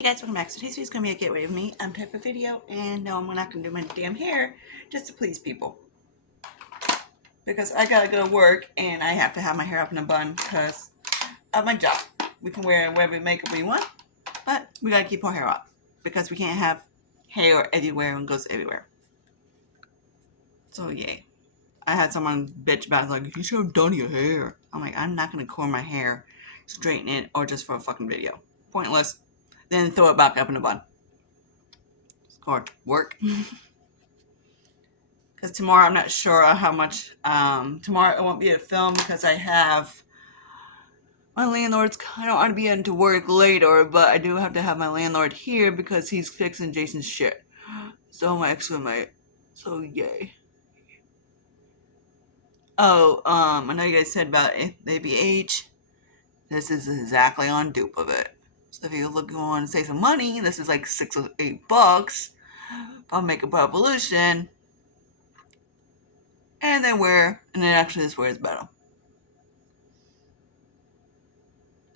Hey guys, welcome back. So today's video is going to be a get ready with me type of video, and no, I'm not going to do my damn hair just to please people. Because I gotta go to work and I have to have my hair up in a bun because of my job. We can wear whatever makeup we want, but we gotta keep our hair up because we can't have hair everywhere and goes everywhere. So yay. I had someone bitch about it, like, you should have done your hair. I'm like, I'm not going to comb my hair, straighten it, or just for a fucking video. Pointless. Then throw it back up in a bun. Or work. Because tomorrow I'm not sure how much. Tomorrow I won't be at film because I have my landlord's. I don't want to be into work later, but I do have to have my landlord here because he's fixing Jason's shit. So my ex-roommate. So yay. Oh, I know you guys said about ABH. This is exactly on dupe of it. So if you look want to save some money, this is like $6 or $8 on Makeup Revolution. And then actually this wears better.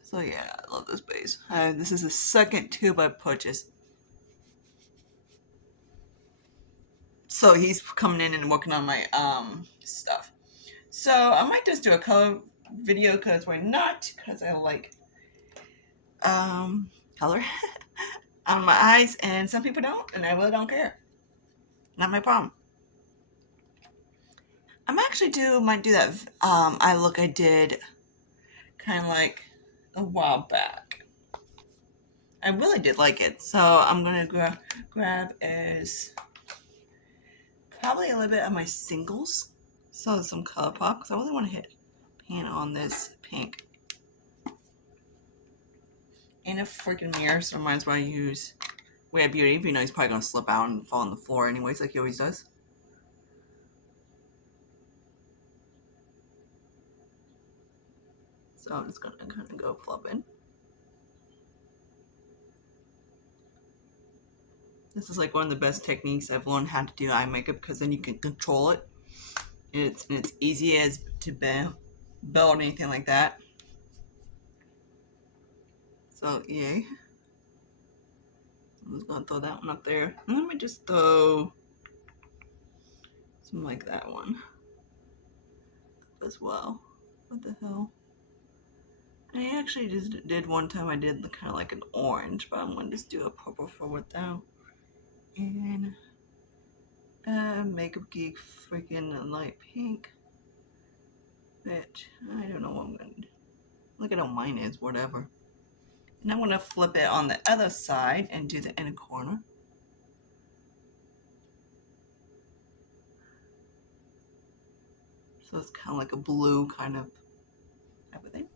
So yeah, I love this base. This is the second tube I purchased. So he's coming in and working on my stuff. So I might just do a color video because why not? Because I like color on my eyes, and some people don't, and I really don't care. Not my problem. I'm actually might do that eye look I did kind of like a while back. I really did like it, so I'm gonna grab is probably a little bit of my singles, so some color pop because I really want to hit pan on this pink. And a freaking mirror, so reminds me I use Way of Beauty, even though he's probably gonna slip out and fall on the floor anyways, like he always does. So I'm just gonna kind of go flub in. This is like one of the best techniques I've learned how to do eye makeup because then you can control it. And it's easy as to build anything like that. So yay. I'm just gonna throw that one up there. And let me just throw some like that one up as well. What the hell? I actually just did one time, I did kind of like an orange, but I'm gonna just do a purple for it now. And Makeup Geek freaking light pink. Bitch, I don't know what I'm gonna do. Look at how mine is, whatever. And I'm gonna flip it on the other side and do the inner corner. So it's kind of like a blue kind of type of thing.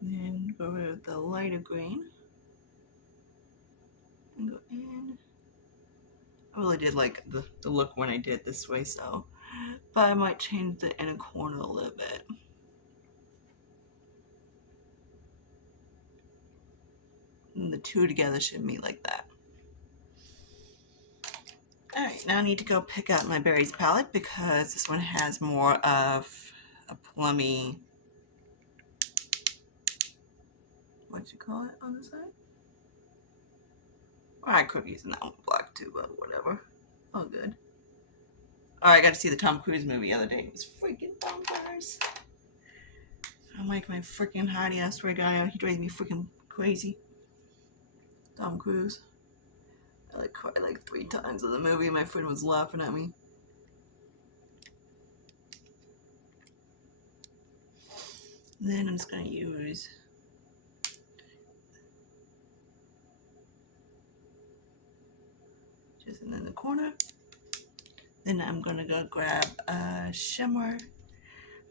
Then go with the lighter green and go in. I really did like the look when I did it this way, so, but I might change the inner corner a little bit. And the two together should meet like that. Alright, now I need to go pick out my berries palette because this one has more of a plummy, what you call it on the side? Or I could be using that one black too, but whatever. Oh, good. Alright, I got to see the Tom Cruise movie the other day. It was freaking bonkers. I'm like my freaking hottie, I swear to God, he drives me freaking crazy. Tom Cruise. I like cried like 3 times in the movie. My friend was laughing at me. Then I'm just gonna use just in the corner. Then I'm gonna go grab a shimmer.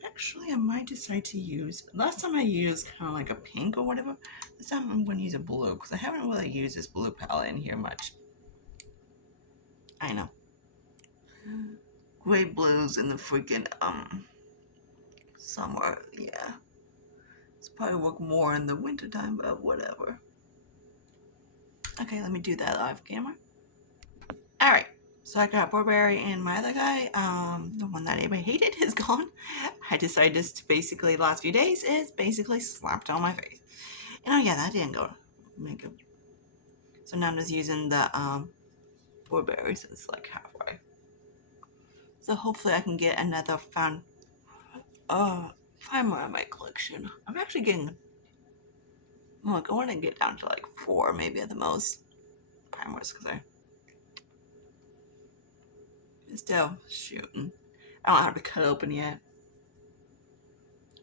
Actually, I might decide to use. Last time I used kind of like a pink or whatever. This time I'm gonna use a blue because I haven't really used this blue palette in here much. I know. Gray blues in the freaking summer, yeah. It's probably work more in the winter time, but whatever. Okay, let me do that live camera. Alright, so I got Burberry and my other guy, the one that everybody hated is gone. I decided just basically the last few days is basically slapped on my face. And oh yeah, that didn't go makeup. So now I'm just using the Burberry, so it's like halfway. So hopefully I can get another primer in my collection. I'm actually getting, look, I want to get down to like 4 maybe at the most primers because I'm still shooting. I don't have to cut open yet.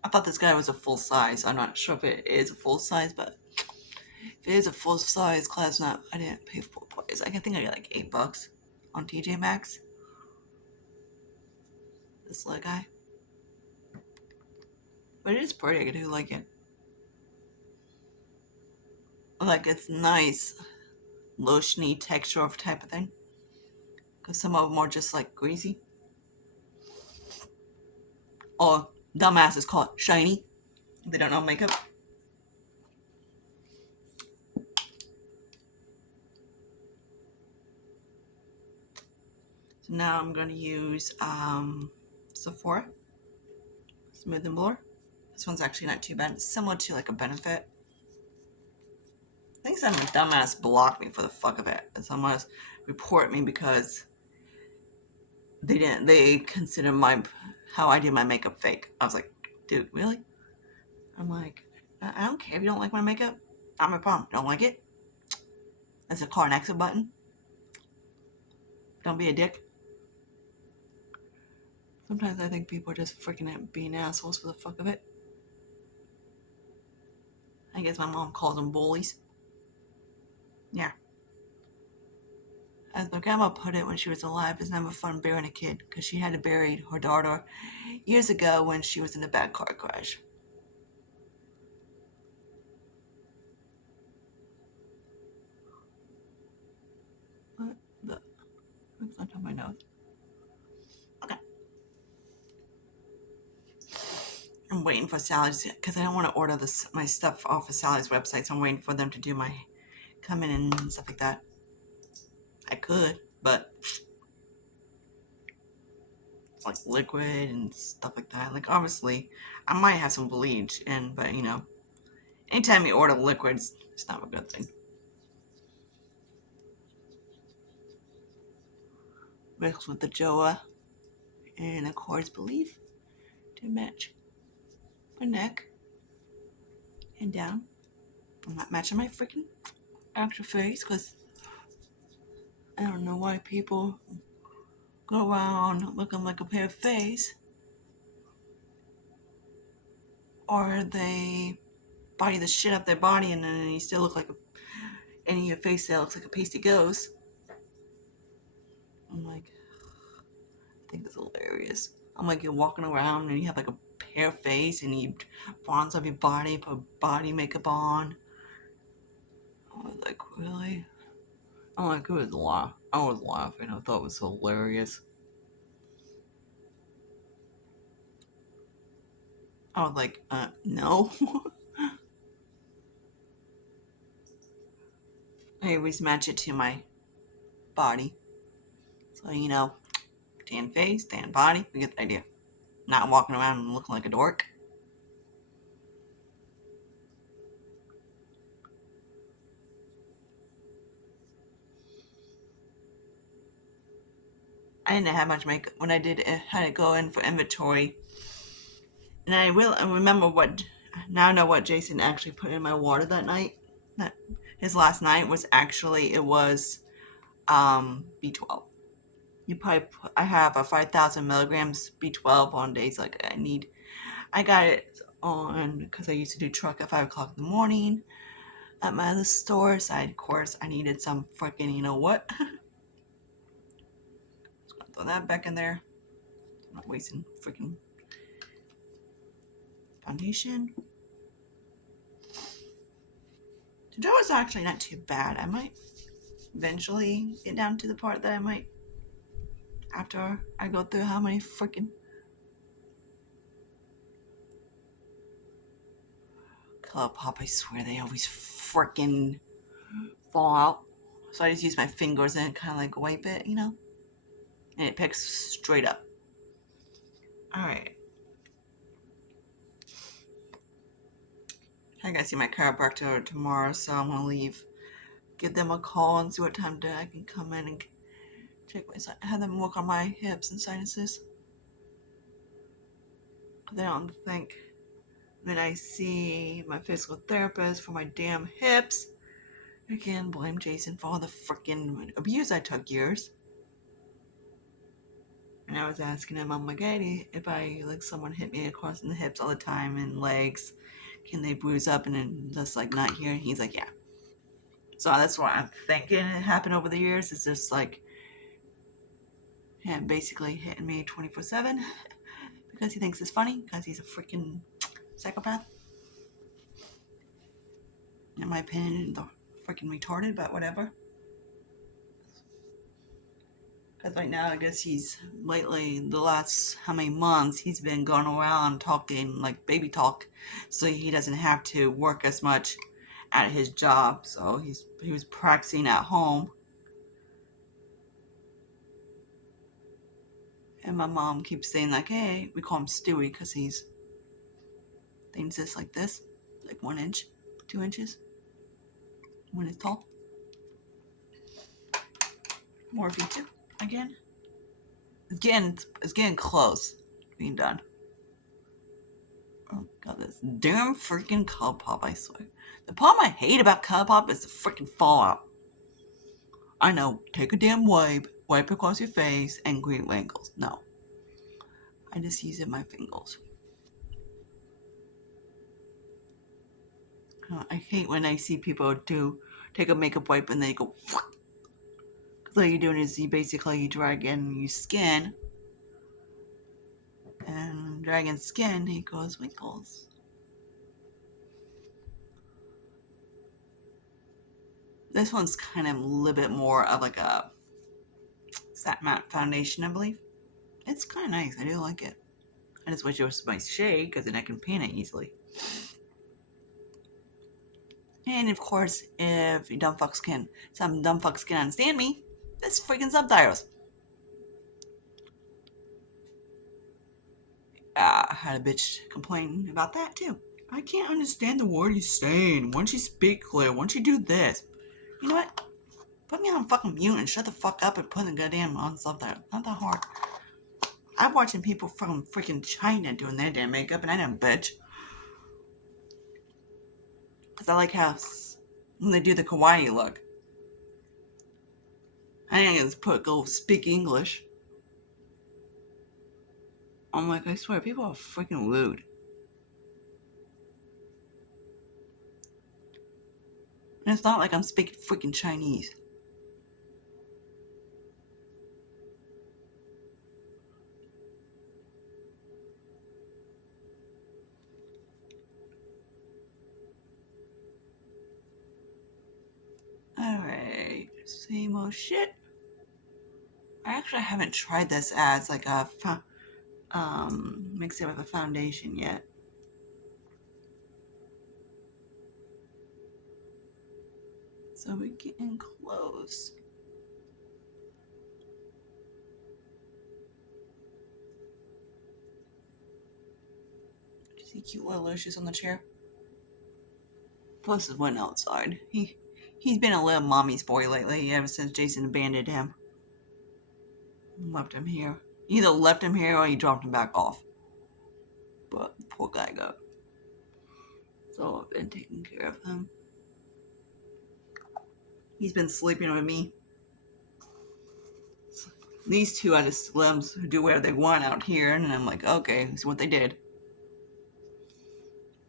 I thought this guy was a full size. I'm not sure if it is a full size, but if it is a full size class, not I didn't pay full price. I think I got like $8 on TJ Maxx. This little guy, but it is pretty. I do like it. Like it's nice, lotiony texture of type of thing. Because some of them are just like greasy. Or dumbasses call it shiny. They don't know makeup. So now I'm going to use Sephora Smooth and Blur. This one's actually not too bad. It's similar to like a Benefit. I think some dumbass blocked me for the fuck of it. And someone else report me because they consider how I do my makeup fake. I was like, dude, really? I'm like, I don't care if you don't like my makeup. Not my problem. Don't like it? There's a call and exit button. Don't be a dick. Sometimes I think people are just freaking being assholes for the fuck of it. I guess my mom calls them bullies. Yeah. As my grandma put it when she was alive, it's never fun burying a kid because she had to bury her daughter years ago when she was in a bad car crash. What the? It's not on my nose. Okay. I'm waiting for Sally's because I don't want to order my stuff off of Sally's website, so I'm waiting for them to do my come in and stuff like that. I could, but it's like liquid and stuff like that. Like obviously, I might have some bleach in, but you know, anytime you order liquids, it's not a good thing. Mixed with the Joa and of course belief to match my neck and down. I'm not matching my freaking actual face because I don't know why people go around looking like a pale face, or they body the shit up their body and then you still look like and your face still looks like a pasty ghost. I'm like, I think it's hilarious. I'm like, you're walking around and you have like a pale face and you bronze up your body, put body makeup on. I was like, really? I'm like, it was I was laughing. I thought it was hilarious. I was like, no. I always match it to my body. So, you know, tan face, tan body, we get the idea. Not walking around and looking like a dork. I didn't have much makeup when I had to go in for inventory. And I remember now I know what Jason actually put in my water that night. That his last night was actually, it was B12. I have a 5,000 milligrams B12 on days like I need. I got it on because I used to do truck at 5 o'clock in the morning at my other store. So of course I needed some freaking, you know what? Just gonna throw that back in there. I'm not wasting freaking foundation. Tutorial is actually not too bad. I might eventually get down to the part that I might, after I go through how many freaking ColourPop, I swear they always freaking fall out. So I just use my fingers and kind of like wipe it, you know? And it picks straight up. Alright. I gotta see my chiropractor tomorrow, so I'm gonna leave. Give them a call and see what time I can come in and check have them work on my hips and sinuses. They don't think that I see my physical therapist for my damn hips. I can't blame Jason for all the freaking abuse I took years. And I was asking him, I'm like, hey, if I like someone hit me across in the hips all the time and legs, can they bruise up and then just like not here? And he's like, yeah. So that's what I'm thinking it happened over the years. It's just like him basically hitting me 24/7 because he thinks it's funny because he's a freaking psychopath. In my opinion, the freaking retarded, but whatever. Because right now, I guess he's lately, the last how many months, he's been going around talking like baby talk, so he doesn't have to work as much at his job. So he was practicing at home, and my mom keeps saying like, "Hey, we call him Stewie because he's things just like this, like 1 inch, 2 inches, when it's tall, more feet too. Again, it's getting close, being done." Oh god, this damn freaking Colourpop, I swear. The problem I hate about Colourpop is the freaking fallout. I know, take a damn wipe across your face, and green wrinkles. No. I just use it in my fingers. I hate when I see people take a makeup wipe and they go, because all you're doing is you drag in your skin, and dragging skin, it goes wrinkles. This one's kind of a little bit more of like a satin matte foundation, I believe. It's kind of nice. I do like it. I just wish it was my shade because then I can paint it easily. And of course, if you dumb fucks some dumb fucks can understand me, there's freaking subtitles. I had a bitch complain about that too. I can't understand the word he's saying. Why don't you speak clear? Why don't you do this? You know what? Put me on fucking mute and shut the fuck up and put the goddamn on subtitle. Not that hard. I'm watching people from freaking China doing their damn makeup and I didn't bitch. Because I like how when they do the kawaii look. I ain't gonna go speak English. I'm like, I swear, people are freaking rude. And it's not like I'm speaking freaking Chinese. Alright, same old shit. I actually haven't tried this as like a mix it with a foundation yet. So we're getting close. You see cute little Lucius on the chair? Plus, went outside. He's been a little mommy's boy lately ever since Jason abandoned him. Left him here. Either left him here or he dropped him back off. But poor guy got. So I've been taking care of him. He's been sleeping with me. These two are the slims who do whatever they want out here, and I'm like, okay, this is what they did.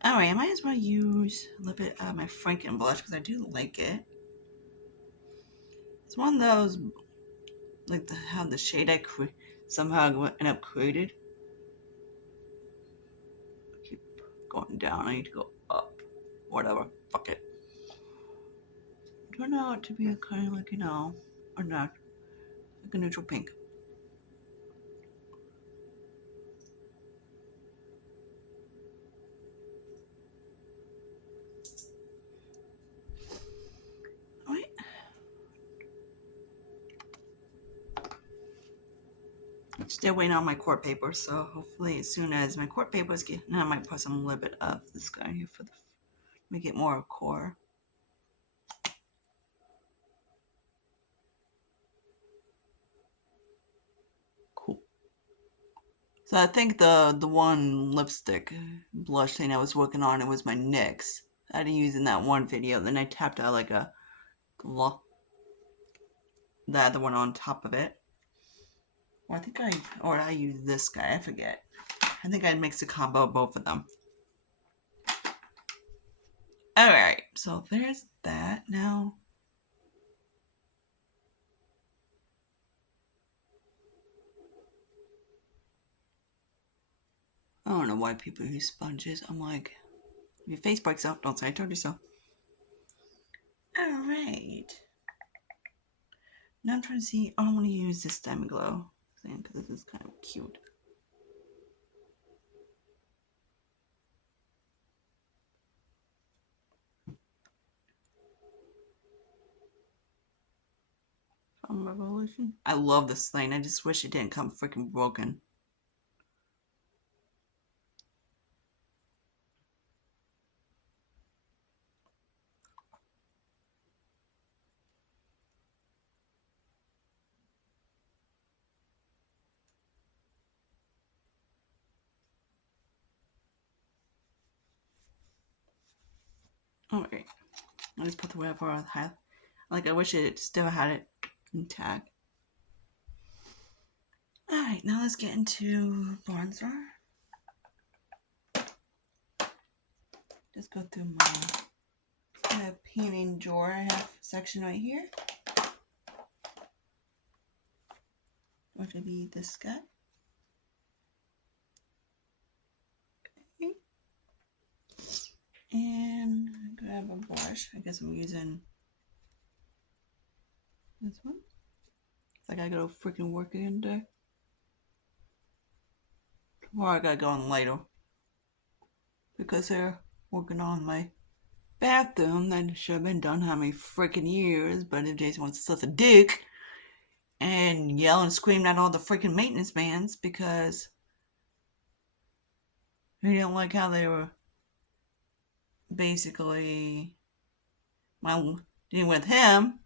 Alright, I might as well use a little bit of my Franken blush because I do like it. It's one of those, like how the shade I somehow ended up created. I keep going down. I need to go up. Whatever. Fuck it. Turn out to be a kind of like, or not, like a neutral pink. Alright. Still waiting on my court paper, so hopefully as soon as my court papers get, now I might put some little bit of this guy here for the make it more core. Cool. So I think the one lipstick blush thing I was working on, it was my NYX. I had to use in that one video. Then I tapped out like a gloss, the other one on top of it. Or I used this guy. I forget. I think I'd mix a combo of both of them. All right, so there's that. Now, I don't know why people use sponges. I'm like, if your face breaks out, don't say I told you so. All right. Now I'm trying to see. I don't want to use this Diamond Glow thing because this is kind of cute. From Revolution. I love this thing. I just wish it didn't come freaking broken. Alright. I just put the whatever I have. Like, I wish it still had it intact. Alright, now let's get into bronzer. Just go through my painting drawer. I have a section right here. Which would be this guy. Okay. And grab a brush. I guess I'm using this one. It's like I gotta freaking work it in there. Tomorrow I gotta go on later. Because they're working on my bathroom that should have been done how many freaking years. But if Jason wants to suck a dick and yell and scream at all the freaking maintenance mans because he didn't like how they were basically dealing with him,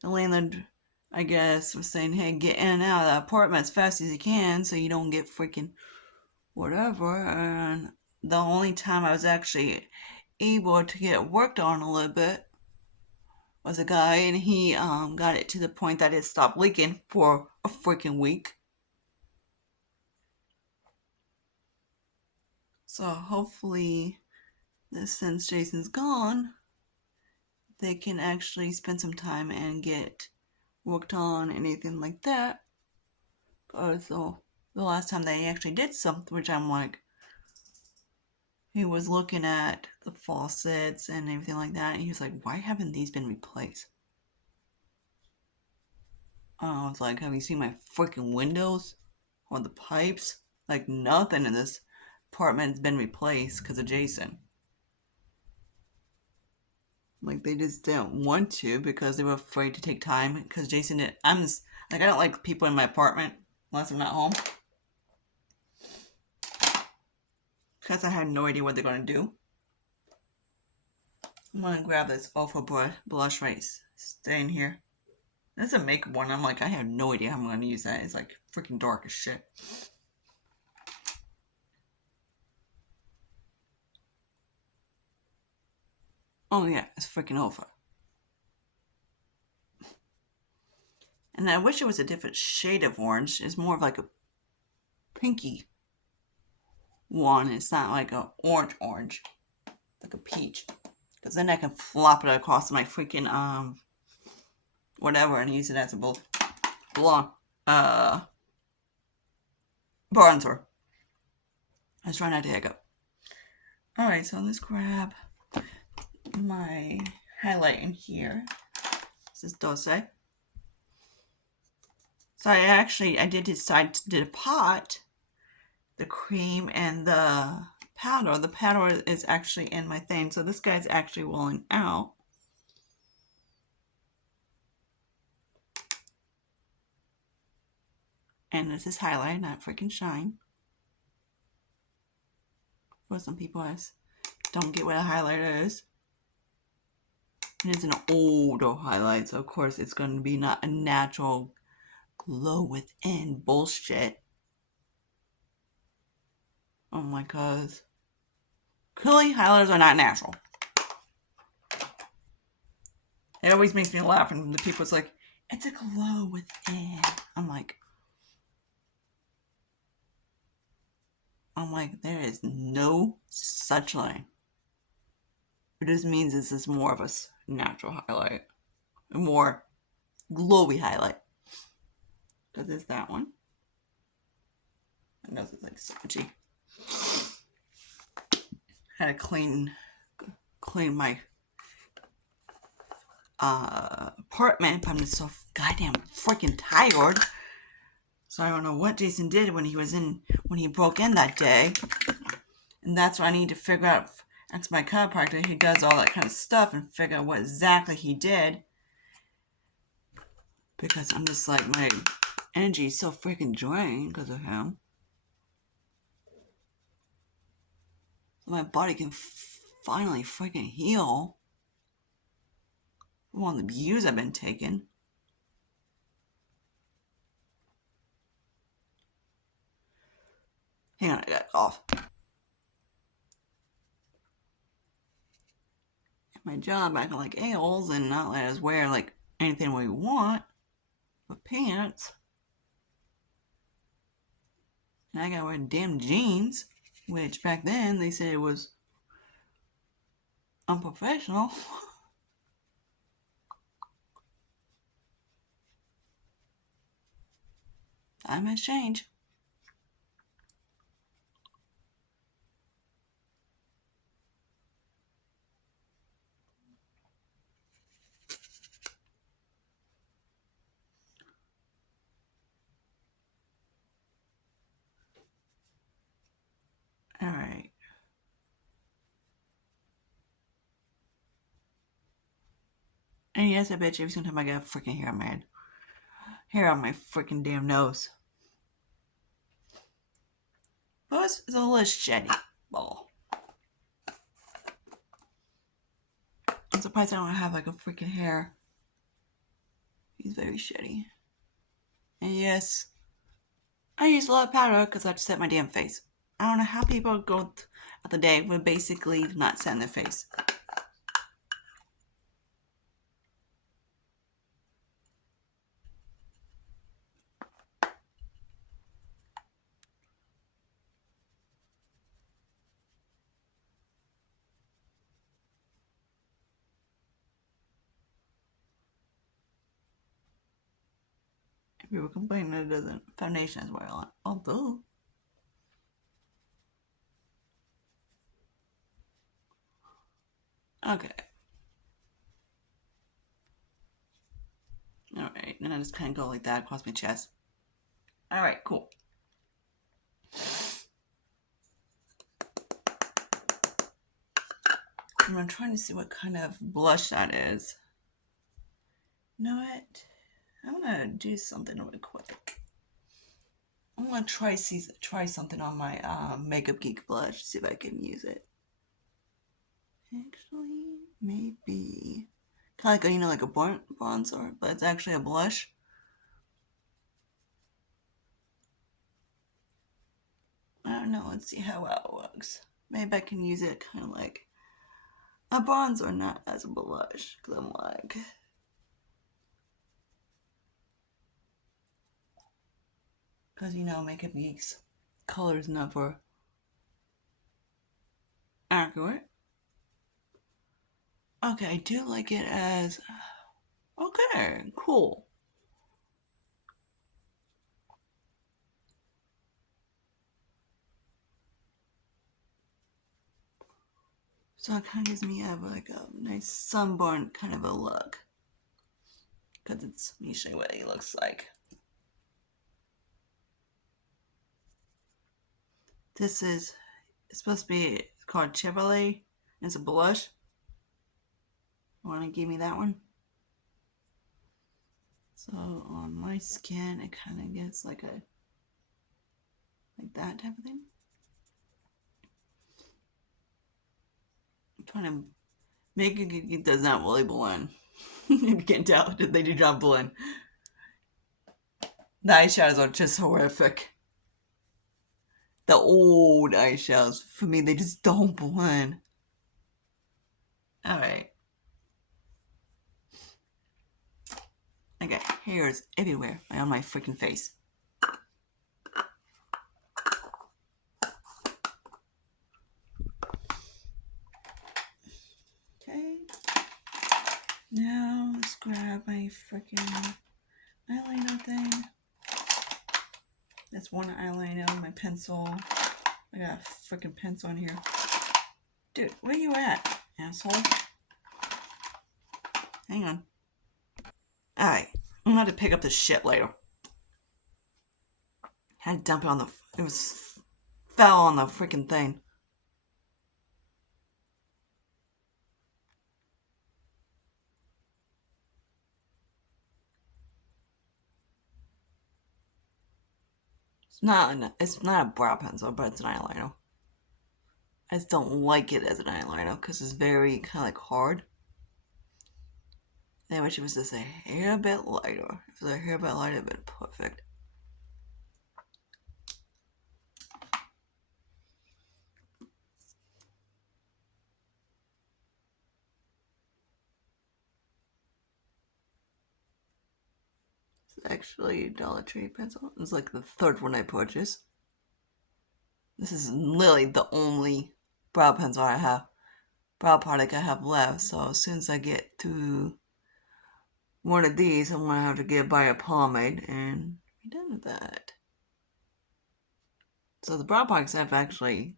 the landlord, I guess, was saying, hey, get in and out of the apartment as fast as you can so you don't get freaking whatever. And the only time I was actually able to get worked on a little bit was a guy, and he got it to the point that it stopped leaking for a freaking week. So hopefully, since Jason's gone, they can actually spend some time and get worked on anything like that. So the last time they actually did something, which I'm like, he was looking at the faucets and everything like that, and he was like, why haven't these been replaced? I was like, have you seen my freaking windows or the pipes? Like, nothing in this apartment's been replaced because of Jason. Like, they just didn't want to because they were afraid to take time because Jason didn't. I'm just, like, I don't like people in my apartment unless I'm not home. Because I had no idea what they're going to do. I'm going to grab this Ultra blush right staying here. That's a makeup one. I'm like, I have no idea how I'm going to use that. It's like freaking dark as shit. Oh yeah, it's freaking over. And I wish it was a different shade of orange. It's more of like a pinky one. It's not like a orange. Like a peach. Because then I can flop it across my freaking whatever and use it as a bronzer. I was trying not to hiccup. Alright, so let's grab my highlight in here. This is Dose. So I did decide to pot the cream and the powder. The powder is actually in my thing. So this guy's actually rolling out. And this is highlight, not freaking shine. For some people, as don't get what a highlighter is. And it's an older highlight, so of course it's going to be not a natural glow within bullshit. Oh my god. Clearly highlighters are not natural. It always makes me laugh when the people's like, it's a glow within. I'm like, there is no such line. It just means this is more of a natural highlight. A more glowy highlight. Because it's that one. I know it's like smudgy. Had to clean my apartment. I'm just so goddamn freaking tired. So I don't know what Jason did when he broke in that day. And that's what I need to figure out. Ask my chiropractor. He does all that kind of stuff and figure out what exactly he did. Because I'm just like, my energy is so freaking drained because of him. So my body can finally freaking heal from all the abuse I've been taking. Hang on, I got off. My job acting like a-holes and not let us wear like anything we want but pants. And I gotta wear damn jeans, which back then they said it was unprofessional. Time has changed. Alright. And yes, I bet you every single time I get freaking hair on my head. Hair on my freaking damn nose. But it's a little shitty ball. I'm surprised I don't have like a freaking hair. He's very shitty. And yes, I use a lot of powder because I have to set my damn face. I don't know how people go out the day with basically not setting their face. People complain that it doesn't foundation as well. Although okay. Alright, and I just kind of go like that across my chest. Alright, cool. I'm trying to see what kind of blush that is. You know what? I'm gonna do something really quick. I'm gonna try something on my Makeup Geek blush. See if I can use it. Actually, maybe kind of like like a bronzer, but it's actually a blush. I don't know. Let's see how well it works. Maybe I can use it kind of like a bronzer, not as a blush. Because I'm like, because Makeup Geek's color is never accurate. Okay, I do like it as. Okay, cool. So it kind of gives me like a nice sunburn kind of a look. Because it's usually what he looks like. This is supposed to be called Chevrolet. It's a blush. Want to give me that one? So on my skin, it kind of gets like that type of thing. trying to make it does not really blend. You can tell they do not blend. The eyeshadows are just horrific. The old eyeshadows, for me, they just don't blend. Alright. I got hairs everywhere on my freaking face. Okay. Now let's grab my freaking eyeliner thing. That's one eyeliner, my pencil. I got a freaking pencil in here. Dude, where you at, asshole? Hang on. Alright. I'm gonna have to pick up this shit later. Had to dump it on the... It was... fell on the freaking thing. It's not a brow pencil, but it's an eyeliner. I just don't like it as an eyeliner because it's very kind of like hard. I wish it was just a hair bit lighter. If it was a hair bit lighter, it would have been perfect. It's actually a Dollar Tree pencil. It's like the third one I purchased. This is literally the only brow pencil I have, brow product I have left. So as soon as I get to one of these, I'm gonna have to buy a pomade and be done with that. So the brow products I've actually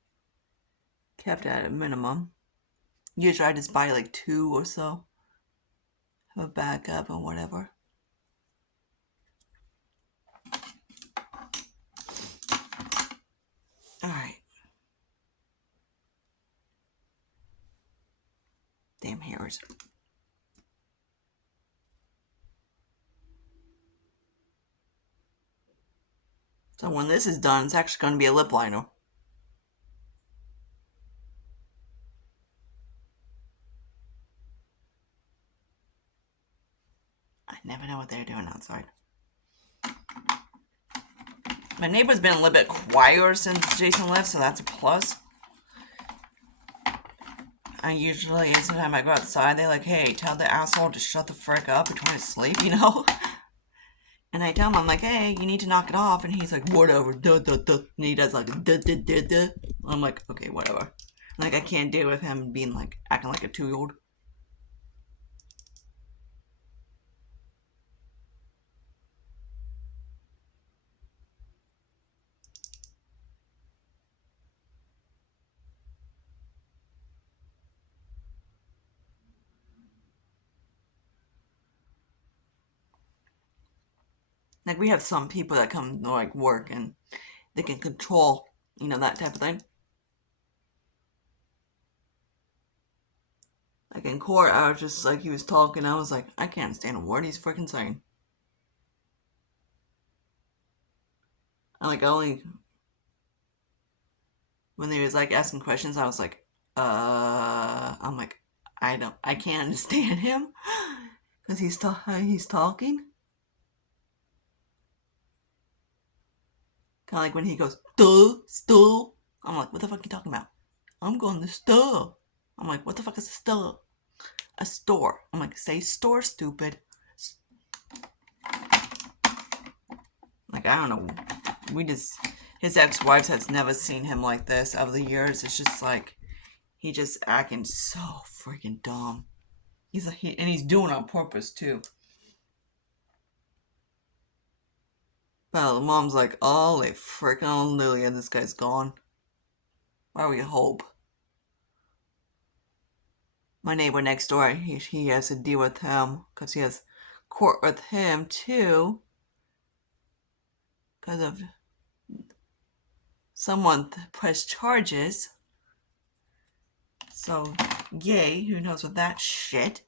kept at a minimum. Usually I just buy like 2 or so. Have a backup or whatever. Alright. Damn hairs. So when this is done, it's actually going to be a lip liner. I never know what they're doing outside. My neighbor's been a little bit quieter since Jason left, so that's a plus. I usually, every time I go outside, they're like, hey, tell the asshole to shut the frick up and try to sleep, you know? And I tell him, I'm like, hey, you need to knock it off. And he's like, whatever, duh, duh, duh. And he does like, duh, duh, duh, duh. I'm like, okay, whatever. Like, I can't deal with him being like, acting like a 2-year-old. Like, we have some people that come to, like, work and they can control, you know, that type of thing. Like, in court, I was just, like, he was talking, I was like, I can't understand a word he's freaking saying. And, like, only... When they was, like, asking questions, I was like, I'm like, I can't understand him. Because he's talking. Kind of like when he goes, duh, store. I'm like, what the fuck are you talking about? I'm going to the store. I'm like, what the fuck is a store? A store. I'm like, say store, stupid. Like, I don't know. His ex-wife has never seen him like this over the years. It's just like, he just acting so freaking dumb. And he's doing it on purpose too. Well, the mom's like, holy freaking hallelujah, this guy's gone. Why we hope. My neighbor next door, he has to deal with him because he has court with him too because of someone pressed charges. So, yay, who knows with that shit.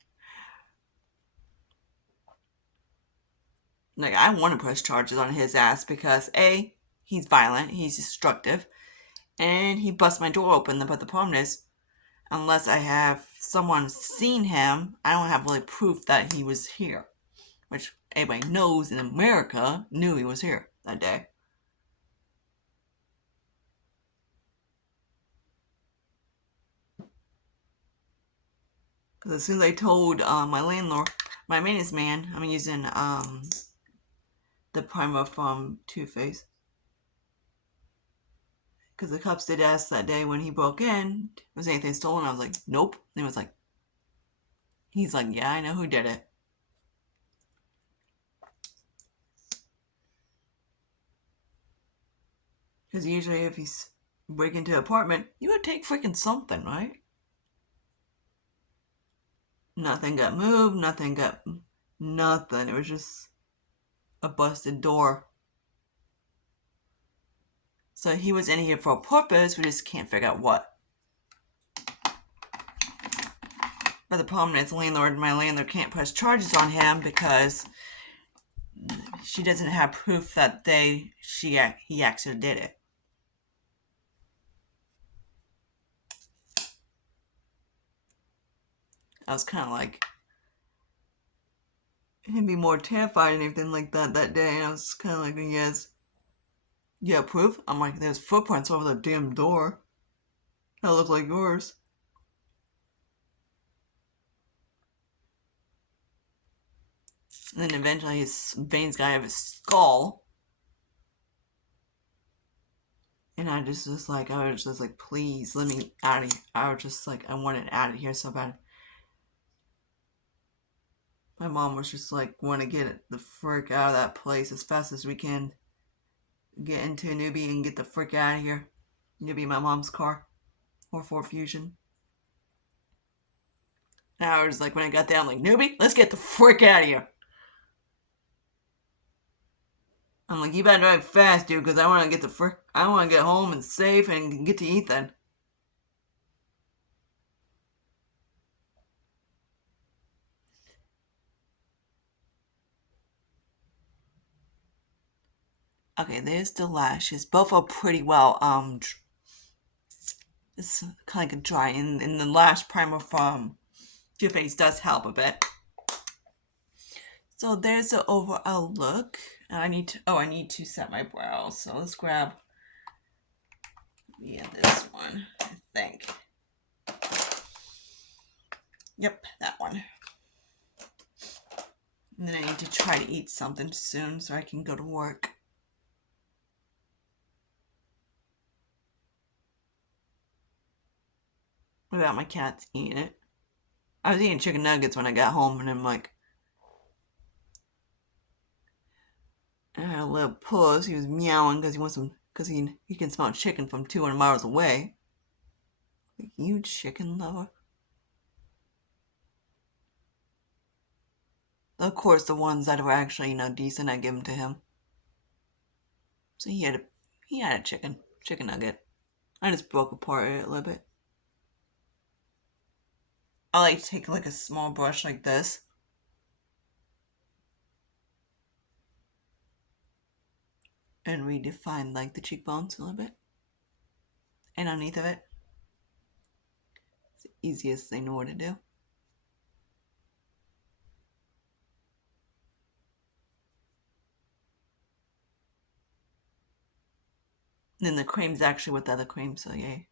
Like, I want to press charges on his ass because A, he's violent, he's destructive, and he busts my door open. But the problem is, unless I have someone seen him, I don't have really proof that he was here. Which everybody knows in America knew he was here that day. Because as soon as I told my landlord, my maintenance man, I'm using the primer from Too Faced. Because the cops did ask that day when he broke in, was anything stolen? I was like, nope. And he was like, he's like, yeah, I know who did it. Because usually if he's breaking into an apartment, you would take freaking something, right? Nothing got moved, nothing. It was just a busted door. So he was in here for a purpose, we just can't figure out what. But the problem is my landlord can't press charges on him because she doesn't have proof that he actually did it. I was kind of like, he'd be more terrified and everything like that day. And I was kind of like, yes, you have proof? I'm like, there's footprints over the damn door. That look like yours. And then eventually his veins got out of his skull. And I was just like, please let me out of here. I was just like, I wanted out of here so bad. My mom was just like, want to get the frick out of that place as fast as we can. Get into a newbie and get the frick out of here. It'll be my mom's car. Or Ford Fusion. And I was like, when I got there, I'm like, newbie, let's get the frick out of here. I'm like, you better drive fast, dude, because I want to get home and safe and get to Ethan. Okay, there's the lashes. Both are pretty well, it's kind of like a dry, and the lash primer from Too Faced does help a bit. So there's the overall look. I need to set my brows. So let's grab, this one, I think. Yep, that one. And then I need to try to eat something soon so I can go to work. Without my cats eating it. I was eating chicken nuggets when I got home, and I'm like, I had a little puss. He was meowing because he wants some, because he can smell chicken from 200 miles away. A huge chicken lover. Of course, the ones that were actually, decent, I give them to him. So he had a chicken nugget. I just broke apart it a little bit. I like to take like a small brush like this. And redefine like the cheekbones a little bit. And underneath of it. It's the easiest thing to know what to do. And then the cream's actually with the other cream, so yay.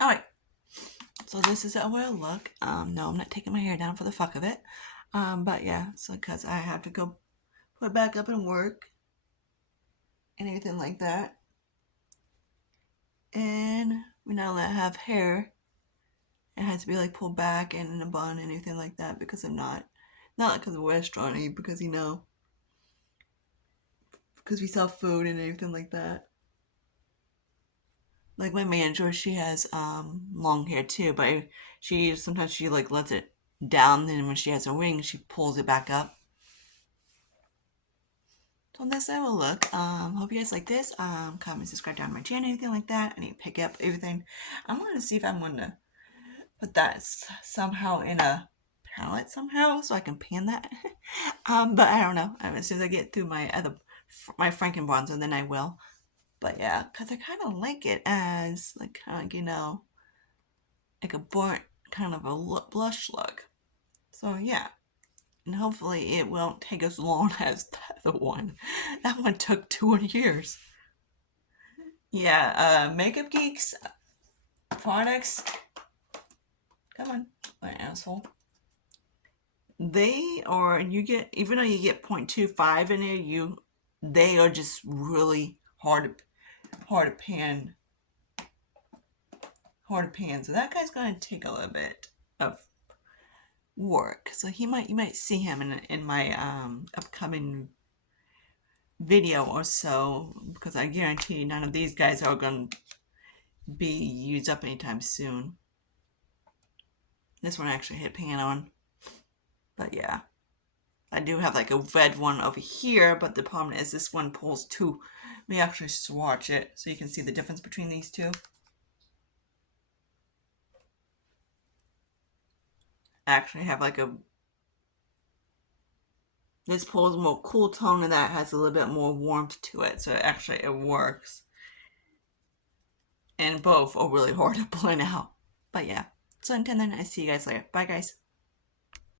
Alright. So this is how it'll look. No, I'm not taking my hair down for the fuck of it. But yeah, so because I have to go put it back up and work and everything like that. And we now that I have hair, it has to be like pulled back and in a bun and anything like that because I'm not because of restaurant, because because we sell food and everything like that. Like my manager, she has long hair too, but sometimes she like lets it down, then when she has a ring, she pulls it back up. So that's how it will look. Hope you guys like this. Comment, subscribe down to my channel, anything like that. I need to pick up everything. I'm gonna see if I'm gonna put that somehow in a palette somehow so I can pan that. But I don't know. As soon as I get through my Franken bronzer, then I will. But yeah, because I kind of like it as like kind of, like a burnt kind of a blush look. So yeah, and hopefully it won't take as long as the other one. That one took 2 years. Yeah, Makeup Geeks products. Come on, my asshole. They are, you get, even though you get 0.25 in there, they are just really hard to pan, hard to pan. So that guy's going to take a little bit of work. So you might see him in my upcoming video or so, because I guarantee none of these guys are going to be used up anytime soon. This one I actually hit pan on, but yeah, I do have like a red one over here, but the problem is this one pulls too. Let me actually swatch it so you can see the difference between these two. I actually have like this pulls a more cool tone and that has a little bit more warmth to it, so actually it works. And both are really hard to blend out. But yeah, so until then, I see you guys later. Bye guys.